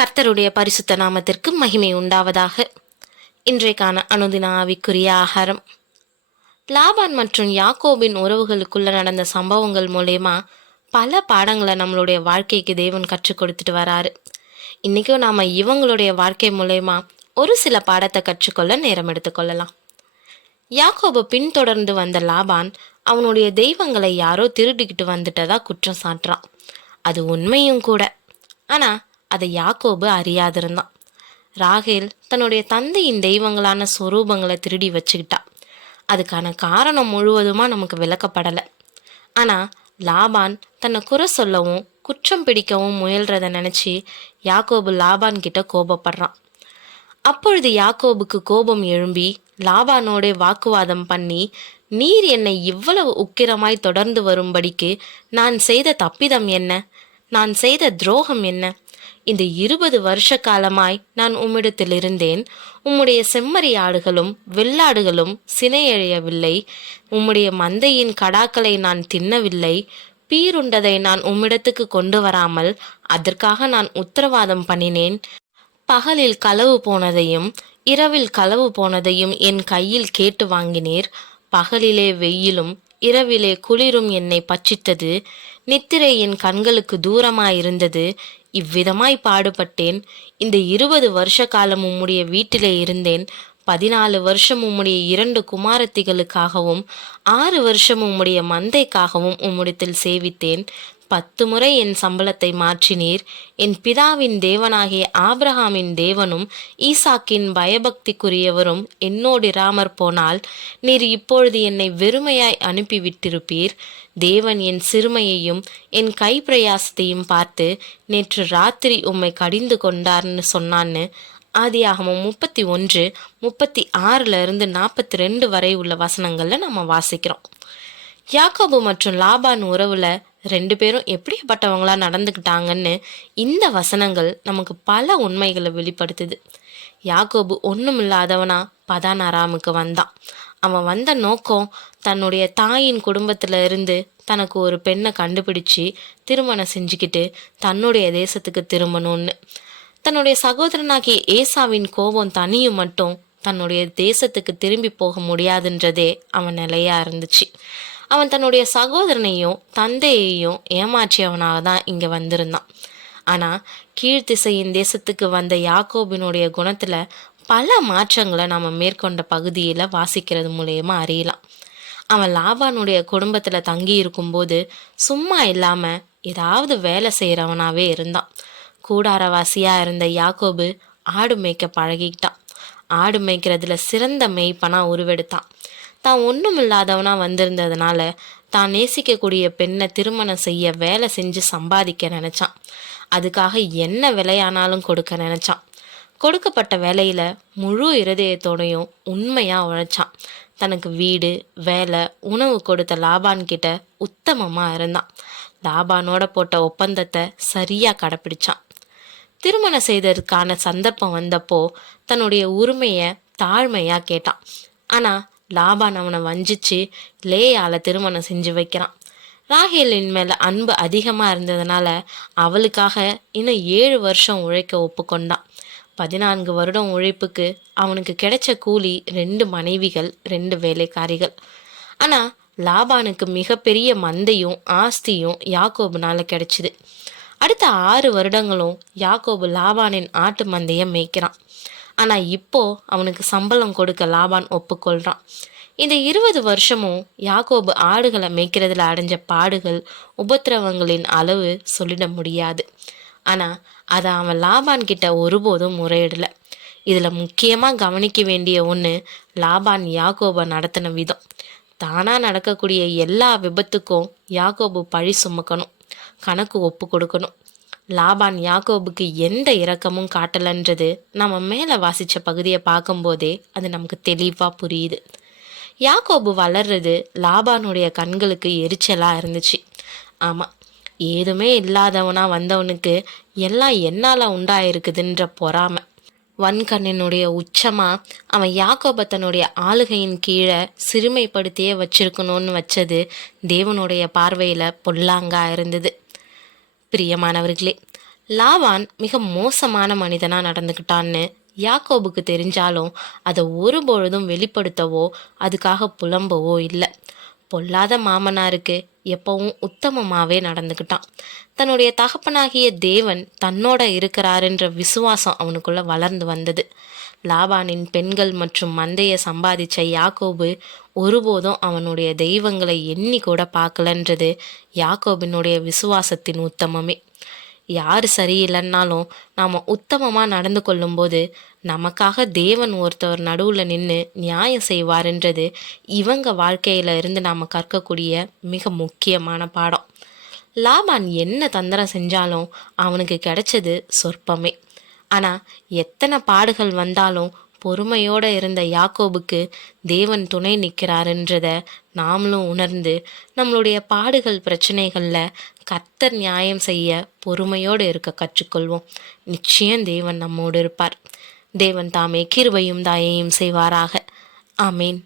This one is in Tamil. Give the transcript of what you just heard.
கர்த்தருடைய பரிசுத்த நாமத்திற்கு மகிமை உண்டாவதாக. இன்றைக்கான அனுதின ஆவிக்குரிய ஆகாரம். லாபான் மற்றும் யாக்கோபின் உறவுகளுக்குள்ள நடந்த சம்பவங்கள் மூலயமா பல பாடங்களை நம்மளுடைய வாழ்க்கைக்கு தேவன் கற்றுக் கொடுத்துட்டு வராரு. இன்றைக்கும் நாம் இவங்களுடைய வாழ்க்கை மூலயமா ஒரு சில பாடத்தை கற்றுக்கொள்ள நேரம் எடுத்துக்கொள்ளலாம் யாக்கோபு பின்தொடர்ந்து வந்த லாபான் அவனுடைய தெய்வங்களை யாரோ திருடிக்கிட்டு வந்துட்டதா குற்றம் சாட்டுறான். அது உண்மையும் கூட. ஆனால் அதை யாக்கோபு அறியாதிருந்தான். ராகேல் தன்னுடைய தந்தையின் தெய்வங்களான சொரூபங்களை திருடி வச்சுக்கிட்டா. அதுக்கான காரணம் முழுவதுமா நமக்கு விளக்கப்படலை. ஆனால் லாபான் தன்னை குறை சொல்லவும் குற்றம் பிடிக்கவும் முயல்றத நினச்சி யாக்கோபு லாபான் கிட்ட கோபப்படுறான். அப்பொழுது யாக்கோபுக்கு கோபம் எழும்பி லாபானோட வாக்குவாதம் பண்ணி நீர் என்னை இவ்வளவு உக்கிரமாய் தொடர்ந்து வரும்படிக்கு நான் செய்த தப்பிதம் என்ன? நான் செய்த துரோகம் என்ன? இந்த இருபது வருஷ காலமாய் நான் உம்மிடத்தில் இருந்தேன் உம்முடைய செம்மறி ஆடுகளும் வெள்ளாடுகளும் சினையழியவில்லை. உம்முடைய மந்தையின் கடாக்களை நான் தின்னவில்லை. பீருண்டதை நான் உம்மிடத்துக்கு கொண்டு வராமல் அதற்காக நான் உத்தரவாதம் பண்ணினேன். பகலில் களவு போனதையும் இரவில் களவு போனதையும் என் கையில் கேட்டு வாங்கினீர். பகலிலே வெயிலும் இரவிலே குளிரும் என்னை பட்சித்தது நித்திரை என் கண்களுக்கு தூரமாயிருந்தது. இவ்விதமாய் பாடுபட்டேன். இந்த இருபது வருஷ காலம் உம்முடைய வீட்டிலே இருந்தேன். பதினாலு வருஷம் உம்முடைய இரண்டு குமாரத்திகளுக்காகவும் ஆறு வருஷம் உம்முடைய மந்தைக்காகவும் உம்முடத்தில் சேவித்தேன். பத்து முறை என் சம்பளத்தை மாற்றினீர். என் பிதாவின் தேவனாகிய ஆப்ரஹாமின் தேவனும் ஈசாக்கின் பயபக்திக்குரியவரும் என்னோடு இராமற் போனால் நீர் இப்பொழுது என்னை வெறுமையாய் அனுப்பிவிட்டிருப்பீர். தேவன் என் சிறுமையையும் என் கை பிரயாசத்தையும் பார்த்து நேற்று ராத்திரி உம்மை கடிந்து கொண்டார்னு சொன்னான்னு ஆதியாகமம் முப்பத்தி ஒன்று முப்பத்தி ஆறுல இருந்து நாற்பத்தி ரெண்டு வரை உள்ள வசனங்கள்ல நம்ம வாசிக்கிறோம். யாக்கோபு மற்றும் லாபான் உறவுல ரெண்டு பேரும் எப்படிப்பட்டவங்களா நடந்துக்கிட்டாங்கன்னு இந்த வசனங்கள் நமக்கு பல உண்மைகளை வெளிப்படுத்துது. யாக்கோபு ஒண்ணுமில்லாதவனா பதான் அராமுக்கு வந்தான். அவன் வந்த நோக்கம் தன்னுடைய தாயின் குடும்பத்துல இருந்து தனக்கு ஒரு பெண்ணை கண்டுபிடிச்சு திருமணம் செஞ்சுக்கிட்டு தன்னுடைய தேசத்துக்கு திரும்பணும்னு. தன்னுடைய சகோதரனாகிய ஏசாவின் கோபம் தனியும் மட்டும் தன்னுடைய தேசத்துக்கு திரும்பி போக முடியாதுன்றதே அவன் நிலையா இருந்துச்சு. அவன் தன்னுடைய சகோதரனையும் தந்தையையும் ஏமாற்றியவனாக தான் இங்க வந்திருந்தான். ஆனா கீழ்த்திசையின் தேசத்துக்கு வந்த யாக்கோபினுடைய குணத்துல பல மாற்றங்களை நாம மேற்கொண்ட பகுதியில வாசிக்கிறது மூலயமா அறியலாம். அவன் லாபானுடைய குடும்பத்துல தங்கி இருக்கும்போது சும்மா இல்லாம ஏதாவது வேலை செய்கிறவனாகவே இருந்தான். கூடாரவாசியா இருந்த யாக்கோபு ஆடு மேய்க்க பழகிக்கிட்டான். ஆடு மேய்க்கிறதுல சிறந்த மெய்ப்பனா உருவெடுத்தான். தான் ஒன்றுமில்லாதவனா வந்திருந்ததுனால தான் நேசிக்கக்கூடிய பெண்ணை திருமணம் செய்ய வேலை செஞ்சு சம்பாதிக்க நினச்சான். அதுக்காக என்ன விலையானாலும் கொடுக்க நினச்சான். கொடுக்கப்பட்ட வேலையில் முழு இருதயத்தோடையும் உண்மையாக உழைச்சான். தனக்கு வீடு வேலை உணவு கொடுத்த லாபான்கிட்ட உத்தமமாக இருந்தான். லாபானோட போட்ட ஒப்பந்தத்தை சரியாக கடைப்பிடிச்சான். திருமணம் செய்ததற்கான சந்தர்ப்பம் வந்தப்போ தன்னுடைய உரிமையை தாழ்மையாக கேட்டான். ஆனால் லாபான் அவனை வஞ்சிச்சு லேயால திருமணம் செஞ்சு வைக்கிறான். ராகேலின் மேல அன்பு அதிகமா இருந்ததுனால அவளுக்காக இன்னும் ஏழு வருஷம் உழைக்க ஒப்புக்கொண்டான். பதினான்கு வருடம் உழைப்புக்கு அவனுக்கு கிடைச்ச கூலி ரெண்டு மனைவிகள் ரெண்டு வேலைக்காரிகள். ஆனா லாபானுக்கு மிகப்பெரிய மந்தையும் ஆஸ்தியும் யாக்கோபுனால கிடைச்சிது. அடுத்த ஆறு வருடங்களும் யாக்கோபு லாபானின் ஆட்டு மந்தையை மேய்க்கிறான். ஆனால் இப்போது அவனுக்கு சம்பளம் கொடுக்க லாபான் ஒப்புக்கொள்கிறான் இந்த இருபது வருஷமும் யாக்கோபு ஆடுகளை மேய்க்கிறதுல அடைஞ்ச பாடுகள் உபத்திரவங்களின் அளவு சொல்லிட முடியாது. ஆனால் அதை அவன் லாபான் கிட்ட ஒருபோதும் முறையிடலை. இதில் முக்கியமாக கவனிக்க வேண்டிய ஒன்று லாபான் யாக்கோபை நடத்தின விதம். தானாக நடக்கக்கூடிய எல்லா விபத்துக்கும் யாக்கோபு பழி சுமக்கணும். கணக்கு ஒப்பு கொடுக்கணும். லாபான் யாக்கோபுக்கு எந்த இரக்கமும் காட்டலன்றது நம்ம மேலே வாசித்த பகுதியை பார்க்கும்போதே அது நமக்கு தெளிவாக புரியுது. யாக்கோபு வளர்றது லாபானுடைய கண்களுக்கு எரிச்சலாக இருந்துச்சு. ஆமாம் ஏதுமே இல்லாதவனா வந்தவனுக்கு எல்லாம் என்னால் உண்டாயிருக்குதுன்ற பொறாமை. வன்கண்ணினுடைய உச்சமாக அவன் யாக்கோப தன்னுடைய ஆளுகையின் கீழே சிறுமைப்படுத்தியே வச்சிருக்கணும்னு வச்சது தேவனுடைய பார்வையில் பொல்லாங்கா இருந்தது. பிரியமானவர்களே லாவான் மிக மோசமான மனிதனாக நடந்துக்கிட்டான்னு யாக்கோபுக்கு தெரிஞ்சாலும் அதை ஒருபொழுதும் வெளிப்படுத்தவோ அதுக்காக புலம்பவோ இல்லை. பொல்லாத மாமனாருக்கு எப்பவும் உத்தமமாகவே நடந்துக்கிட்டான் தன்னுடைய தகப்பனாகிய தேவன் தன்னோட இருக்கிறாருன்ற விசுவாசம் அவனுக்குள்ள வளர்ந்து வந்தது. லாபானின் பெண்கள் மற்றும் மந்தையை சம்பாதிச்ச யாக்கோபு ஒருபோதும் அவனுடைய தெய்வங்களை எண்ணி கூட பார்க்கலன்றது யாக்கோபினுடைய விசுவாசத்தின் உத்தமமே. யார் சரியில்லைன்னாலும் நாம் உத்தமமாக நடந்து கொள்ளும்போது நமக்காக தேவன் ஒருத்தவர் நடுவில் நின்று நியாயம் செய்வாருன்றது இவங்க வாழ்க்கையில இருந்து நாம் கற்கக்கூடிய மிக முக்கியமான பாடம். லாபான் என்ன தந்திரம் செஞ்சாலும் அவனுக்கு கிடைச்சது சொற்பமே. ஆனால் எத்தனை பாடுகள் வந்தாலும் பொறுமையோடு இருந்த யாக்கோபுக்கு தேவன் துணை நிற்கிறாருன்றத நாமளும் உணர்ந்து நம்மளுடைய பாடுகள் பிரச்சனைகளில் கர்த்தர் நியாயம் செய்ய பொறுமையோடு இருக்க கற்றுக்கொள்வோம். நிச்சயம் தேவன் நம்மோடு இருப்பார். தேவன் தாமே கிருபையும் தாயையும் செய்வாராக. ஆமேன்.